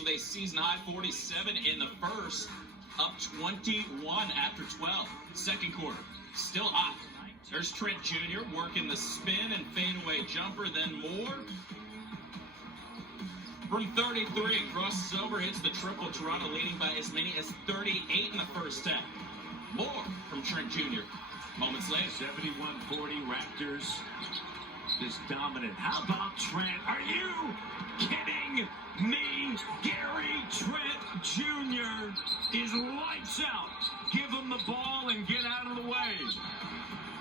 with a season-high 47 in the first, up 21 after 12. Second quarter, still hot. There's Trent Jr. working the spin and fadeaway jumper, then Moore. From 33, crosses over, hits the triple. Toronto leading by as many as 38 in the first half. More from Trent Jr. moments later. 71-40 Raptors is dominant. How about Trent? Are you kidding me? Gary Trent Jr. is lights out. Give him the ball and get out of the way.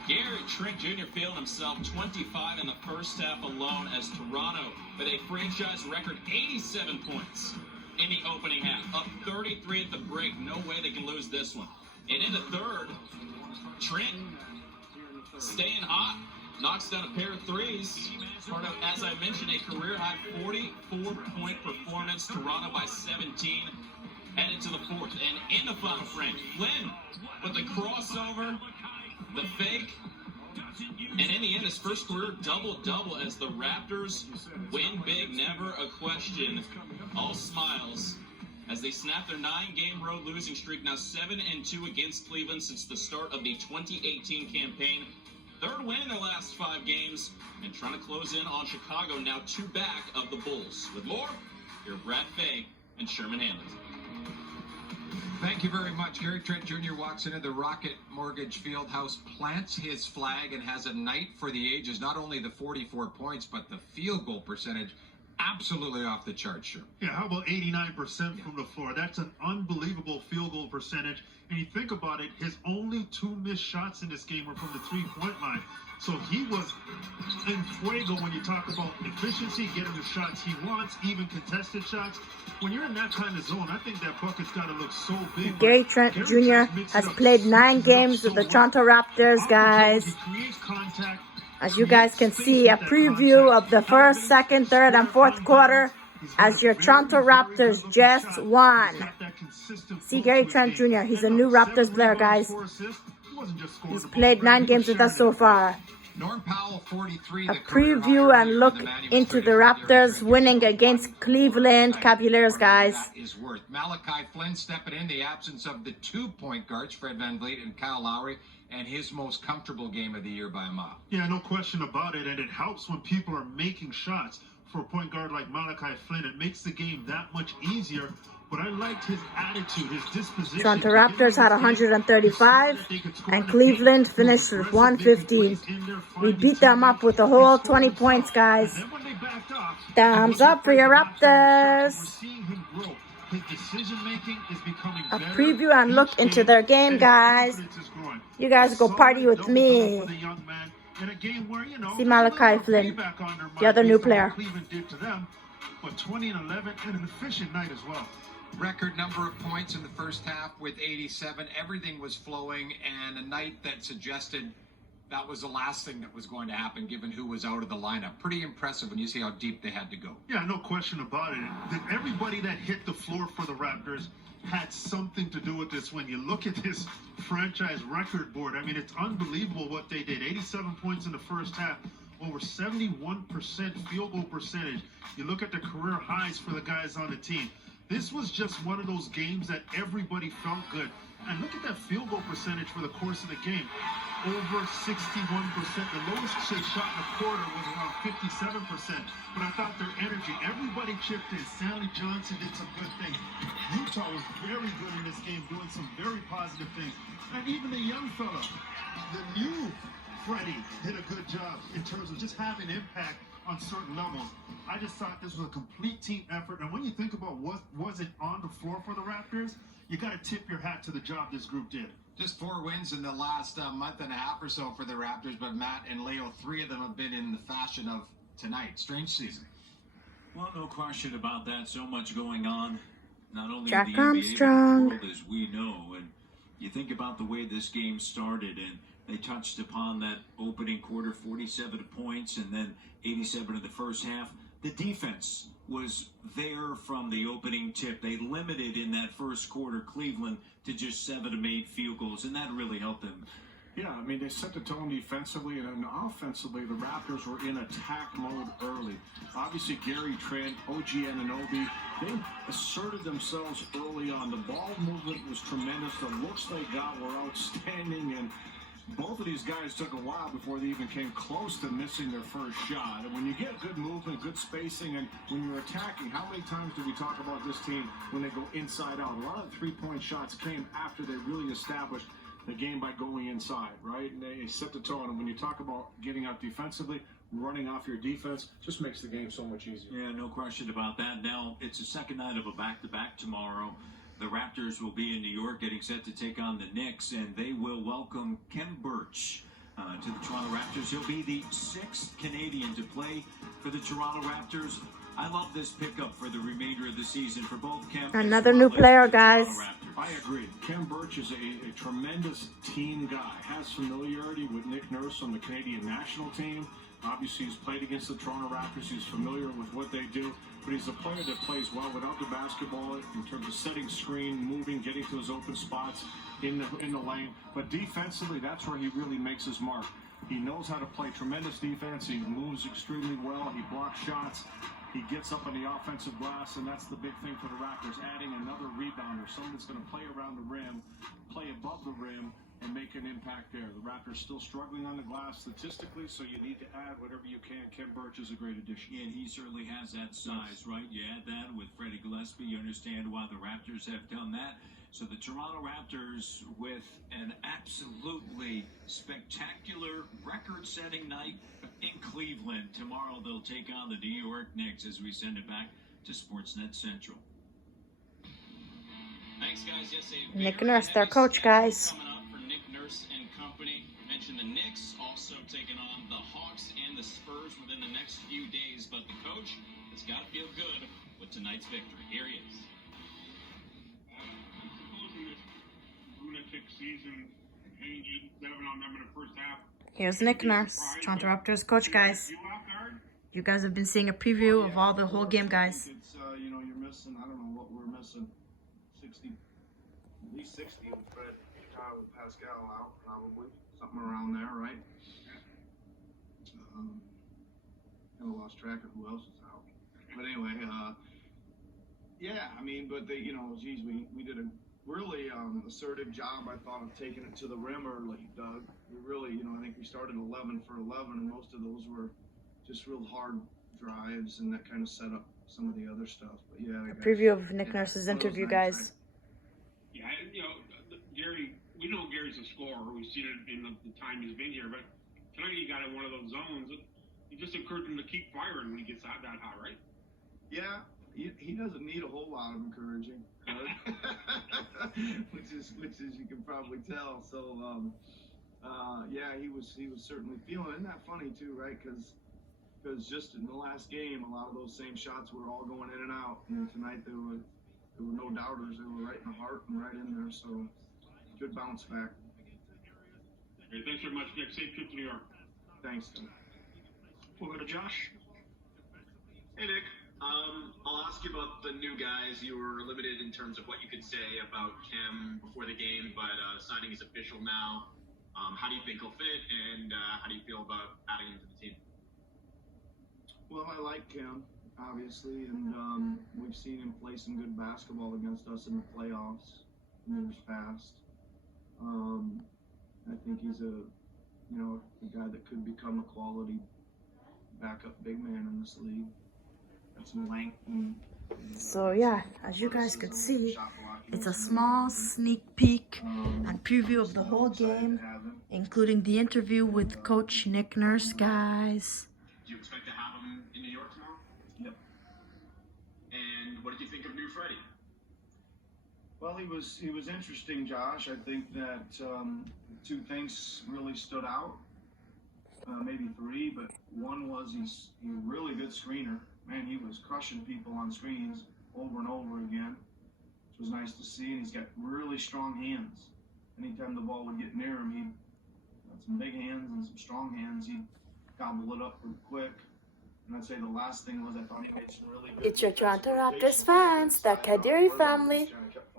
Gary Trent Jr. fielded himself 25 in the first half alone as Toronto with a franchise record 87 points in the opening half. Up 33 at the break. No way they can lose this one. And in the third, Trent staying hot. Knocks down a pair of threes. Part of, as I mentioned, a career-high 44-point performance. Toronto by 17. Headed to the fourth. And in the final frame, Flynn with the crossover, the fake. And in the end, his first career double-double as the Raptors win big. Never a question. All smiles as they snap their 9-game road losing streak. Now 7-2 against Cleveland since the start of the 2018 campaign. Third win in their last 5 games, and trying to close in on Chicago, now 2 back of the Bulls. With more, here's Brad Fay and Sherman Hamlet. Thank you very much. Gary Trent Jr. walks into the Rocket Mortgage Fieldhouse, plants his flag, and has a night for the ages. Not only the 44 points, but the field goal percentage. Absolutely off the charts, sure. Yeah, how about 89% from the floor? That's an unbelievable field goal percentage. And you think about it, his only 2 missed shots in this game were from the 3-point line. So he was in fuego when you talk about efficiency, getting the shots he wants, even contested shots. When you're in that kind of zone, I think that bucket's got to look so big. Gary Trent Jr. has played 9 games with the Toronto Raptors, guys. He creates contact. As you guys can see, a preview of the first, second, third, and fourth quarter as your Toronto Raptors just won. See Gary Trent Jr. He's a new Raptors player, guys. He's played 9 games with us so far. Norm Powell, 43. A preview and look into the Raptors winning against Cleveland Cavaliers, guys. Is worth. Malachi Flynn stepping in the absence of the 2-point guards, Fred VanVleet and Kyle Lowry, and his most comfortable game of the year by a mile. Yeah, no question about it, and it helps when people are making shots. For a point guard like Malachi Flynn, it makes the game that much easier. But I liked his attitude, his disposition. Toronto Raptors had 135, and Cleveland finished with 115. We beat them up with a whole 20 points, guys. Thumbs up for your Raptors. A preview and look into their game, guys. You guys go party with me. See Malachi Flynn, the other new player. But 20 and 11 and an efficient night as well. Record number of points in the first half with 87. Everything was flowing, and a night that suggested that was the last thing that was going to happen given who was out of the lineup. Pretty impressive when you see how deep they had to go. Yeah, no question about it. Everybody that hit the floor for the Raptors had something to do with this. When you look at this franchise record board, I mean, it's unbelievable what they did. 87 points in the first half, over 71% field goal percentage. You look at the career highs for the guys on the team. This was just one of those games that everybody felt good. And look at that field goal percentage for the course of the game. Over 61%. The lowest they shot in a quarter was around 57%. But I thought their energy, everybody chipped in. Stanley Johnson did some good things. Utah was very good in this game, doing some very positive things. And even the young fella, the new Freddie, did a good job in terms of just having impact on certain levels. I just thought this was a complete team effort. And when you think about what was it on the floor for the Raptors, you got to tip your hat to the job this group did. Just 4 wins in the last month and a half or so for the Raptors, but Matt and Leo, 3 of them have been in the fashion of tonight. Strange season. Well, no question about that. So much going on, not only Jack in the NBA, Armstrong. but the world as we know. And you think about the way this game started, and they touched upon that opening quarter, 47 points, and then 87 in the first half. The defense was there from the opening tip. They limited in that first quarter Cleveland to just 7 of 8 field goals, and that really helped them. Yeah, I mean, they set the tone defensively, and then offensively, the Raptors were in attack mode early. Obviously, Gary Trent, OG Anunoby, they asserted themselves early on. The ball movement was tremendous. The looks they got were outstanding, and both of these guys took a while before they even came close to missing their first shot. And when you get good movement, good spacing, and when you're attacking, how many times do we talk about this team when they go inside out? A lot of three-point shots came after they really established the game by going inside, right? And they set the tone. And when you talk about getting out defensively, running off your defense, just makes the game so much easier. Yeah, no question about that. Now, it's the second night of a back-to-back tomorrow. The Raptors will be in New York getting set to take on the Knicks, and they will welcome Kem Birch to the Toronto Raptors. He'll be the 6th Canadian to play for the Toronto Raptors. I love this pickup for the remainder of the season for both Kem. Another new player, guys. I agree. Kem Birch is a tremendous team guy. Has familiarity with Nick Nurse on the Canadian national team. Obviously, he's played against the Toronto Raptors. He's familiar with what they do. But he's a player that plays well without the basketball in terms of setting screen, moving, getting to his open spots in the lane. But defensively, that's where he really makes his mark. He knows how to play tremendous defense. He moves extremely well. He blocks shots. He gets up on the offensive glass, and that's the big thing for the Raptors, adding another rebounder, someone that's going to play around the rim, play above the rim, and make an impact there. The Raptors still struggling on the glass statistically, so you need to add whatever you can. Kem Birch is a great addition. Yeah, and he certainly has that size, right? You add that with Freddie Gillespie, you understand why the Raptors have done that. So the Toronto Raptors with an absolutely spectacular record-setting night in Cleveland. Tomorrow they'll take on the New York Knicks as we send it back to Sportsnet Central. Thanks, guys. Yes, Nick Nurse, their coach, guys. Coming up for Nick Nurse and company. Mentioned the Knicks also taking on the Hawks and the Spurs within the next few days, but the coach has got to feel good with tonight's victory. Here he is. Lunatic season, hanging 7 on them in the first half. Here's Nick Nurse, Toronto Raptors coach, guys. You guys have been seeing a preview of all the whole game, guys. It's you're missing. I don't know what we're missing. 60, at least 60 with Fred, with Pascal out, probably something around there, right? Kind of lost track of who else is out. But anyway, yeah. I mean, but they, geez, we did a really assertive job, I thought, of taking it to the rim early, Doug. We really, I think we started 11 for 11, and most of those were just real hard drives, and that kind of set up some of the other stuff. But yeah, A preview of Nick Nurse's interview, guys. Yeah, Gary, we know Gary's a scorer. We've seen it in the time he's been here, but tonight he got in one of those zones. It just encouraged him to keep firing when he gets that hot, right? Yeah, he doesn't need a whole lot of encouraging, which is you can probably tell. So yeah, he was certainly feeling it. Isn't that funny too, right? Because just in the last game, a lot of those same shots were all going in and out, and tonight there were no doubters. They were right in the heart and right in there. So good bounce back. Hey, thanks very much, Nick. Safe trip to New York. Thanks. We'll go to Josh. Hey, Nick. I'll ask you about the new guys. You were limited in terms of what you could say about Kem before the game, but signing is official now. How do you think he'll fit, and how do you feel about adding him to the team? Well, I like Kem, obviously, and we've seen him play some good basketball against us in the playoffs in years past. I think he's a guy that could become a quality backup big man in this league. Got some length and So yeah, as you guys could see, it's a small sneak peek and preview of the whole game, including the interview with Coach Nick Nurse, guys. Do you expect to have him in New York tomorrow? Yep. And what did you think of new Freddie? Well, he was interesting, Josh. I think that two things really stood out, maybe three, but one was he's a really good screener. Man, he was crushing people on screens over and over again, which was nice to see. And he's got really strong hands. Anytime the ball would get near him, he had some big hands and some strong hands. He'd gobble it up pretty quick. And I'd say the last thing was I thought he made some really good... It's your Toronto Raptors fans, the Kadiri family.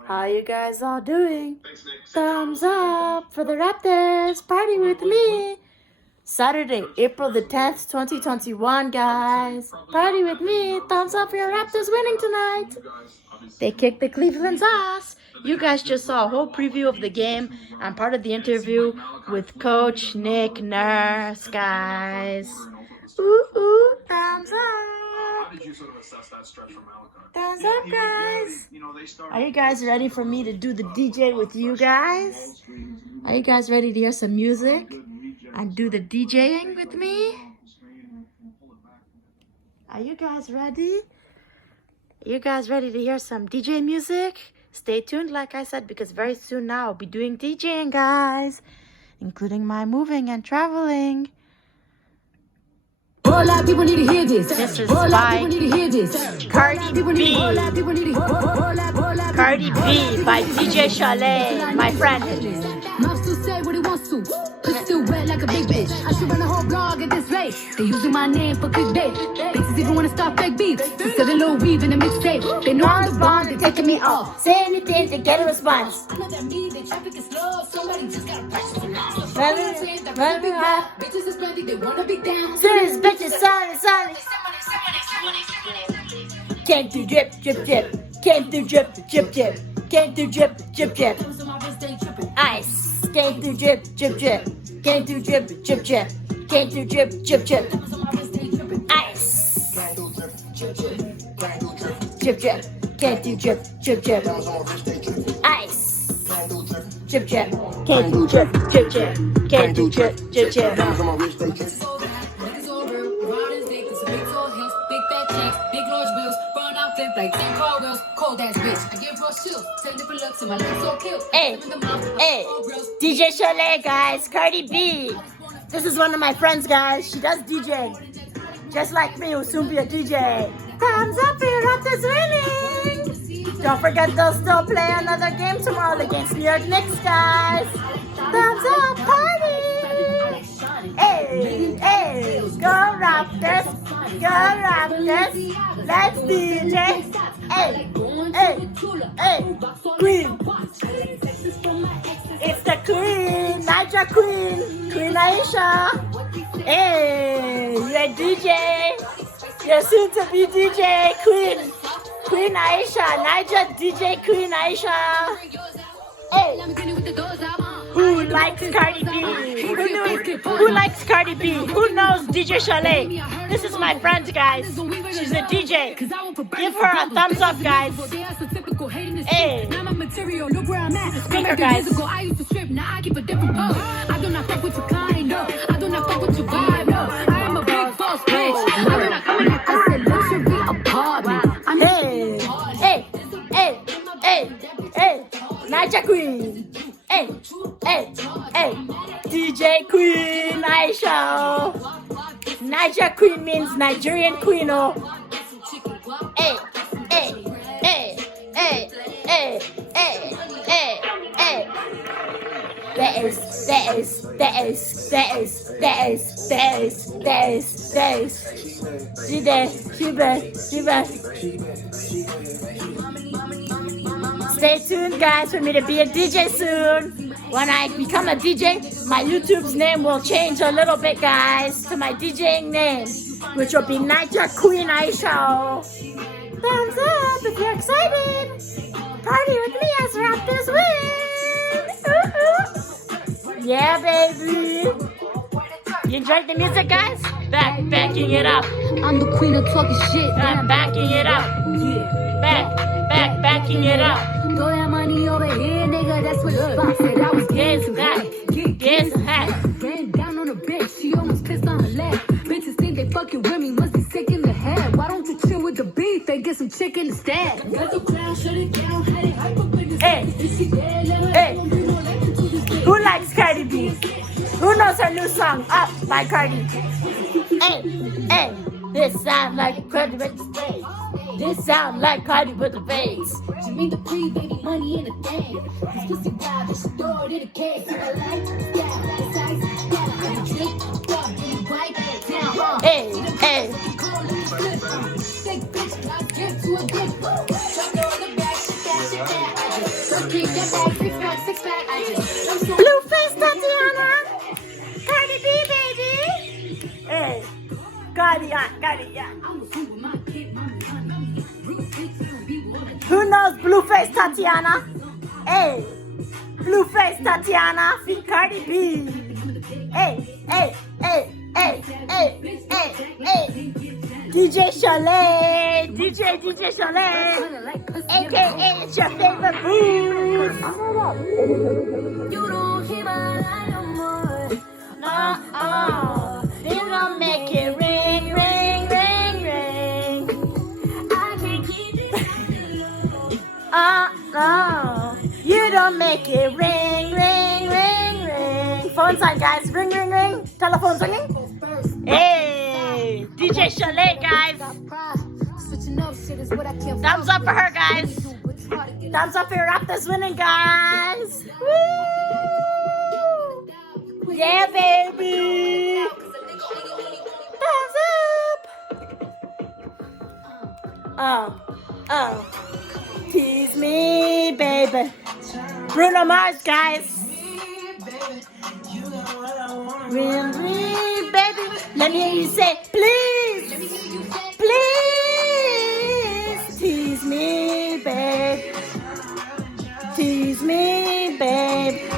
How you guys all doing? Thanks, Nick. Thumbs up for the Raptors. Party with me. Saturday, April the 10th, 2021, guys. Party with me. Thumbs up for your Raptors winning tonight. They kicked the Cleveland's ass. You guys just saw a whole preview of the game. I'm part of the interview with Coach Nick Nurse, guys. Ooh, thumbs up. How did you sort of assess that stretch from Malachi? Thumbs up, guys. Are you guys ready for me to do the DJ with you guys? Are you guys ready to hear some music and do the DJing with me? Are you guys ready? Are you guys ready to hear some DJ music? Stay tuned, like I said, because very soon now I'll be doing DJing, guys, including my moving and traveling. All lot of people need to hear this. This is All lot of by people need to hear this. Cardi B. Cardi B by DJ Chalet, my friend. Mouth still say what he wants to. Push still wet like a big bitch. I should run a whole blog at this rate. They using my name for clickbait. Bitches even wanna start fake beats. Instead of little weave in a mixtape. They know I'm the bomb, they taking me off. Say anything to get a response. I know that me, the traffic is slow. Somebody just gotta pressure some now. Bitches is ready, they wanna be down. Serious bitches, solid. Came through drip. Came through drip. Came through drip. Ice. Came through drip. Came through drip. Came through drip. Ice. Drip. Came through drip. Ice. Drip. Came through drip. Came through drip. Niggas all real, riding dick, it's a big tall hills, big fat chicks, big large wheels, burn out flip like 10 car wheels, cold ass bitch. I give raw chills, 10 different looks, and my lips so cute. Hey, DJ Chalet, guys, Cardi B. This is one of my friends, guys. She does DJ, just like me, will soon be a DJ. Thumbs up for your Raptors winning. Don't forget they'll still play another game tomorrow against New York Knicks, guys. Thumbs up, party! Hey, go Raptors, let's DJ. Hey, Queen. It's the Queen, Niger Queen Aisha. Hey, you're a DJ. You're soon to be DJ, Queen Aisha, Niger DJ Queen Aisha. Hey. Who likes Cardi B? Who likes Cardi B? Who knows DJ Chalet? This is my friend, guys. She's a DJ. Give her a thumbs up, guys. Hey. Speaker, guys. I used to strip, now I keep a different pose. I do not fuck with your kind, no. I do not fuck with your vibe, no. I am a big boss bitch. I do not come in here. I said luxury apartment. Hey, Niger Queen. Hey, DJ Queen Aisha. Niger Queen means Nigerian Queen, oh. Hey. There is. Stay tuned, guys, for me to be a DJ soon. When I become a DJ, my YouTube's name will change a little bit, guys, to my DJing name, which will be Niger Queen Aisha. Thumbs up if you're excited. Party with me as Raptors win. Yeah, baby. You enjoyed the music, guys? Backing it up. I'm the queen of talking shit. I'm backing it up. Backing it up. Throw that money over here, nigga. That's what the fuck said. I was getting Ran down on a bitch. She almost pissed on her leg. Bitches think they fucking with me. Must be sick in the head. Why don't you chill with the beef? They get some chicken instead. Hey. Who likes Cardi B? Who knows her new song, Up by Cardi? Hey. This sound like Cardi with the face. This sound like Cardi with the face. She mean the free baby money in the thing. This pussy vibe, but she throw it in the case. Hey. Blue face Tatiana. Cardi B, baby. Cardi on. Who knows Blueface Tatiana? Hey, Blueface Tatiana, feat Cardi B. Hey. DJ Chalet, DJ Chalet, aka it's your favorite booth. You don't hear my line no more. You don't make it ring. I can't keep this. You don't make it ring. Phones on, guys. Ring. Telephone's ringing. Hey, DJ Chalet, guys. Thumbs up for her, guys. Thumbs up for your Raptors winning, guys. Woo! Yeah, baby. Thumbs up. Oh. Tease me, baby. Bruno Mars, guys. Really, baby. Let me hear you say, please. Tease me, babe.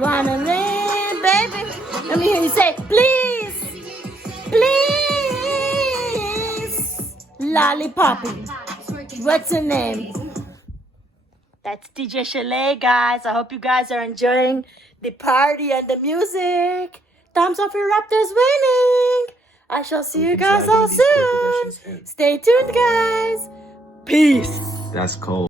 Wanna live, baby. Let me hear you say, please. Lollipoppy. What's her name? That's DJ Chalet, guys. I hope you guys are enjoying the party and the music. Thumbs up for Raptors winning. I shall see you guys all soon. Stay tuned, guys. Peace. That's cold.